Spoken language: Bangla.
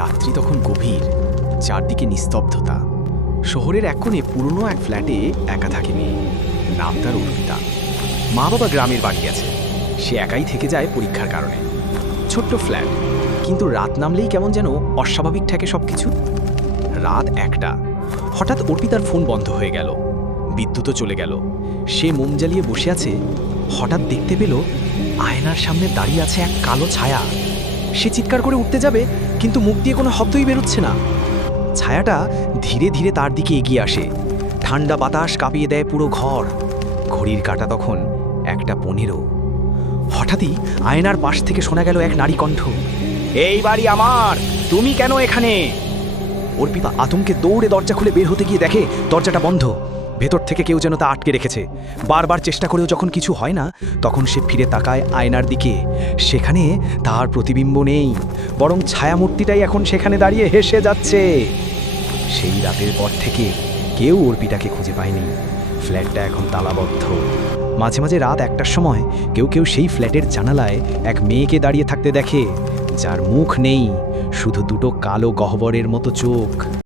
রাত্রি তখন গভীর, চারদিকে নিস্তব্ধতা। শহরের এক কোণে পুরনো এক ফ্ল্যাটে একা থাকে মেয়ে, নাম তার অর্পিতা। মা বাবা গ্রামের বাড়ি গেছে, সে একাই থেকে যায় পরীক্ষার কারণে। ছোট্ট ফ্ল্যাট, কিন্তু রাত নামলেই কেমন যেন অস্বাভাবিক ঠেকে সবকিছু। রাত 1টা, হঠাৎ অর্পিতার ফোন বন্ধ হয়ে গেল, বিদ্যুৎও চলে গেল। সে মোম জ্বালিয়ে বসে আছে, হঠাৎ দেখতে পেল আয়নার সামনে দাঁড়িয়ে আছে এক কালো ছায়া। সে চিৎকার করে উঠতে যাবে, কিন্তু মুখ দিয়ে কোনো শব্দই বেরোচ্ছে না। ছায়াটা ধীরে ধীরে তার দিকে এগিয়ে আসে, ঠান্ডা বাতাস কাঁপিয়ে দেয় পুরো ঘর। ঘড়ির কাঁটা তখন 1টা 15। হঠাৎই আয়নার পাশ থেকে শোনা গেল এক নারী কণ্ঠ, এই বাড়ি আমার, তুমি কেন এখানে? অর্পিতা আতঙ্কে দৌড়ে দরজা খুলে বের হতে গিয়ে দেখে দরজাটা বন্ধ। ভেতর থেকে কেউ যেন তা আটকে রেখেছে। বারবার চেষ্টা করেও যখন কিছু হয় না, তখন সে ফিরে তাকায় আয়নার দিকে। সেখানে তার প্রতিবিম্ব নেই, বরং ছায়ামূর্তিটাই এখন সেখানে দাঁড়িয়ে হেসে যাচ্ছে। সেই রাতের পর থেকে কেউ অর্পিতাকে খুঁজে পায়নি। ফ্ল্যাটটা এখন তালাবদ্ধ। মাঝে মাঝে রাত 1টার সময় কেউ কেউ সেই ফ্ল্যাটের জানালায় এক মেয়েকে দাঁড়িয়ে থাকতে দেখে, যার মুখ নেই, শুধু দুটো কালো গহ্বরের মতো চোখ।